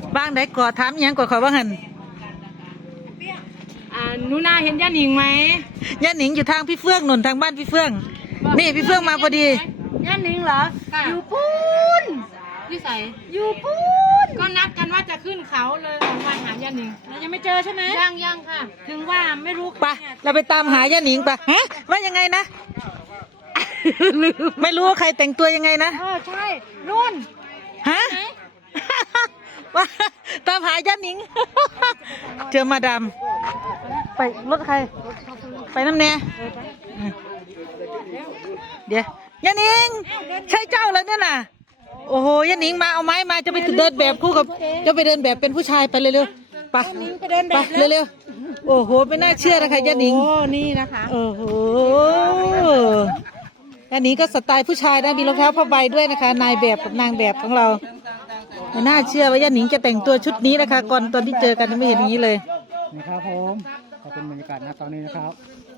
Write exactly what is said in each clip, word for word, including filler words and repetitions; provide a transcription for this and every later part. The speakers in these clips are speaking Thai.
บ้างได้ก่อถามยังก่อขอว่าหันอ่าหนูนาเห็นย่าหนิงไหมย่าหนิงอยู่ทางพี่เฟื่องนนทางบ้านพี่เฟื่องนี่พี่เฟื่องมาพอดีย่าหนิงเหรออยู่ปูนอยู่ใส่อยู่ปูนก็นัดกันว่าจะขึ้นเขาเลยวันหาย่าหนิงเรายังไม่เจอใช่ไหมยังยังค่ะ ถึงว่าไม่รู้ปะเราไปตามหาย่าหนิงปะฮะว่ายังไงนะไม่รู้ว่าใครแต่งตัวยังไงนะเออใช่รุ่นฮะว่าตามหาย่าหนิงเจอมาดามไปรถใครไปน้ำแน่เดี๋ยวย่าหนิงใช่เจ้าเลยเนี่ยน่ะโอ้โหย่าหนิงมาเอาไม้มาจะไปเดินแบบคู่กับจะไปเดินแบบเป็นผู้ชายไปเร็วๆไปไปเร็วๆโอ้โหไม่น่าเชื่อนะคะย่าหนิงโอ้นี่นะคะโอ้โหย่าหนิงก็สไตล์ผู้ชายนะมีรองเท้าผ้าใบด้วยนะคะนายแบบกับนางแบบของเราไม่น่าเชื่อว่าย่าหนิงจะแต่งตัวชุดนี้นะคะก่อนตอนที่เจอกันไม่เห็นอย่างนี้เลยนะครับผมก็เป็นบรรยากาศนะตอนนี้นะครับ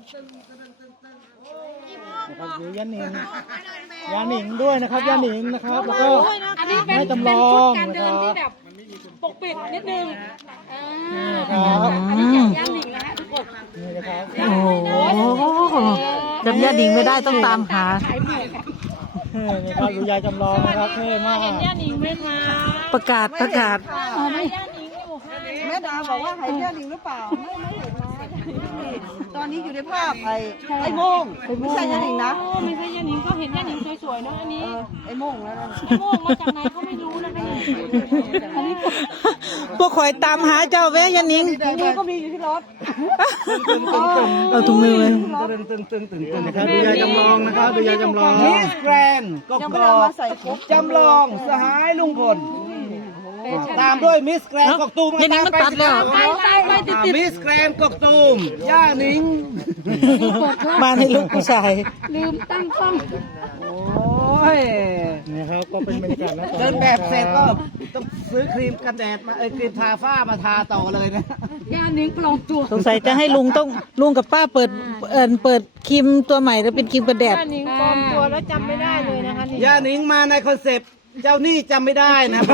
นะครับอยู่ย่าหนิงย่าหนิงด้วยนะครับย่าหนิงนะครับแล้วก็อันนี้เป็นจำลองการเดินที่แบบปกปิดนิดนึงนี่นะครับอันนี้อย่างย่าหนิงนะฮะทุกคนนี่นะครับโอ้โหจำย่าหนิงไม่ได้ต้องตามหานี่ครับอยู่ยายจำลองนะครับเท่มากเห็นย่าหนิงไหมคะประกาศประกาศแม่ดาบอกว่าหายย่าหนิงหรือเปล่าไม่ไม่เห็นนะตอนนี้อยู่ในภาพไอ้ไอ้โม่งไม่ใช่ย่าหนิงนะไม่ใช่ย่าหนิงก็เห็นย่าหนิงสวยๆเนาะอันนี้ไอ้โม่งแล้วไอ้โม่งมาจากไหนก็ไม่รู้นะคะอันนี้พวกคอยตามหาเจ้าเว้ยย่าหนิงมือก็มีอยู่ที่รถเอาถุงมือเลยตึงตึงตึงตึงตึงนะครับดูยายจำลองนะครับดูยายจำลองมิสแกรนด์ก็กรอกจำลองสหายลุงพลตามด้วยมิสแกรนด์กกตูมย่าหนิงมันตัดแล้วมิสแกรนด์กกตูมย่าหนิงมาในลูกผู้ชายลืมตั้งกล้องโอ้ยนี่ครับก็เป็นบรรยากาศแล้วเดินแบบเสร็จก็ต้องซื้อครีมกันแดดมาเอ้ครีมทาฝ้ามาทาต่อเลยนะย่าหนิงปลอมตัวสงสัยจะให้ลุงต้องลุงกับป้าเปิดเอ่อเปิดครีมตัวใหม่แล้วเป็นครีมกันแดดย่าหนิงปลอมตัวแล้วจำไม่ได้เลยนะคะย่าหนิงมาในคอนเซปต์เจ้านี่จำไม่ได้นะ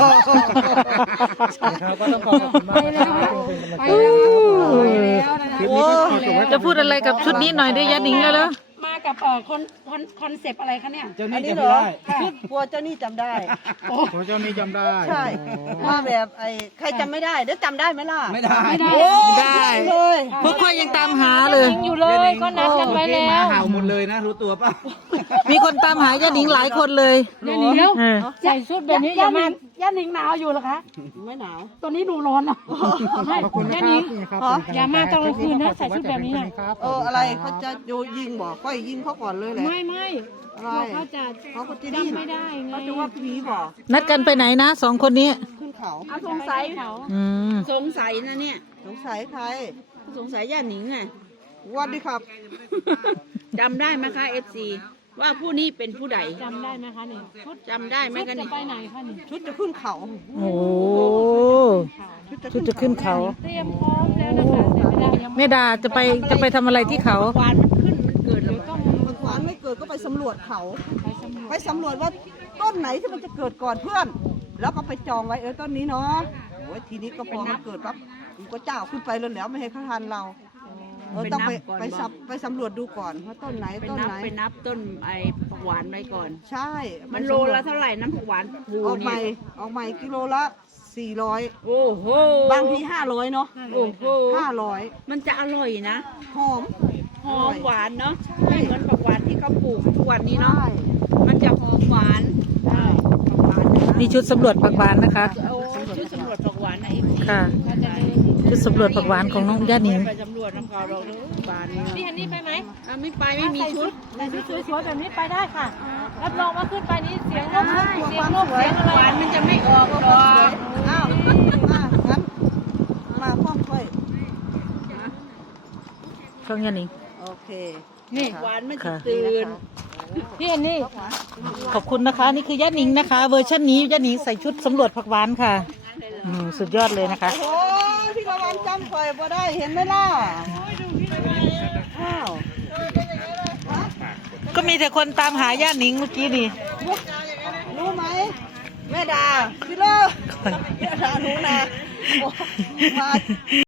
ก็ต้องขอบคุณมากนะครับไปแล้วนะคะจะพูดอะไรกับชุดนี้หน่อยได้ย่าหนิงแล้วเหรอมากับเอ่อคอนคอนคอนเซปต์อะไรคะเนี่ยเจ้านี่จำไม่ได้ชุดกลัวเจ้านี่จำได้โอ้เจ้านี่จำได้ใช่มาแบบไอ้ใครจำไม่ได้ได้จำได้ไหมล่ะไม่ได้ไม่ได้เลยพวกข้อยยังตามหาเลยอยู่เลยก็นัดกันไว้แล้วเห่าหมดเลยนะรู้ตัวป่ะมีคนตามหาย่าหนิงหลายคนเลยย่าหนิงแล้วใส่ชุดแบบนี้ย่าหนิงย่าหนิงหนาวอยู่เหรอคะไม่หนาวตอนนี้ดูร้อนอ่ะไม่ย่าหนิงอย่ามาตอนกลางคืนนะใส่ชุดแบบนี้นะเอออะไรเขาจะโยยิงบอกค่อยยิงเขาก่อนเลยแหละไม่ไม่เขาจะเขาก็จะจำไม่ได้ไงเขาจะว่าผีบอกนัดกันไปไหนนะสองคนนี้ขึ้นเขาเอาสงสัยเขาสงสัยนะเนี่ยสงสัยใครสงสัยย่าหนิงไงวัดดีครับจำได้ไหมคะเอฟซีว่าผู้นี้เป็นผู้ใดจำได้ไหมคะนี่ชุดจำได้ไหมกันนี่จะไปไหนคะนี่ชุดจะขึ้นเขาโอ้ชุดจะขึ้นเขาเตรียมพร้อมแล้วนะคะแต่ไม่ได้ยังแม่ดาจะไปจะไปทำอะไรที่เขาวานมันขึ้นมันเกิดแล้วก็มันวานไม่เกิดก็ไปสำรวจเขาไปสำรวจว่าต้นไหนที่มันจะเกิดก่อนเพื่อนแล้วก็ไปจองไว้เออต้นนี้เนาะโอ้ยทีนี้ก็พอมันเกิดปั๊บก็เจ้าขึ้นไปแล้วแล้วไม่ให้เขาทานเราเออต้องไปไปสับไปสำรวจดูก่อนว่าต้นไหนต้นไหนไปนับต้นไอ้ผักหวานไว้ก่อนใช่มันโลละเท่าไหร่น้ำผักหวานภูออกใหม่ออกใหม่กิโลละสี่ร้อยโอ้โหบางทีห้าร้อยเนาะโอ้โหห้าร้อยมันจะอร่อยนะหอมหอมหวานเนาะไม่เหมือนผักหวานที่เขาปลูกทุกวันนี้เนาะมันจะหอมหวานผักหวานนี่ชุดสำรวจผักหวานนะคะชุดสำรวจผักหวานนะเอฟค่ะชุดสำรวจผักหวานของน้องย่าหนิงไปสำรวจน้ำเขาเราเลยบานนี่พี่ฮันนี่ไปไหมไม่ไปไม่มีชุดแต่ชุดสวยๆแบบนี้ไปได้ค่ะรับรองว่าขึ้นไปนี้เสียงนกเสียงนกเสียงอะไรหวานมันจะไม่ออกหรอกอ้าวมางั้นมาพร้อมค่อยช่องย่าหนิงโอเคนี่หวานมันจะตื่นพี่ฮันนี่ขอบคุณนะคะนี่คือย่าหนิงนะคะเวอร์ชันนี้ย่าหนิงใส่ชุดสำรวจผักหวานค่ะสุดยอดเลยนะคะโอ้พี่กำลังจำคอยพอได้เห็นไหมล่ะอ้าวก็มีแต่คนตามหาย่าหนิงเมื่อกี้นี่รู้ไหมแม่ดาพี่เลิกอยยะถาหนูนามา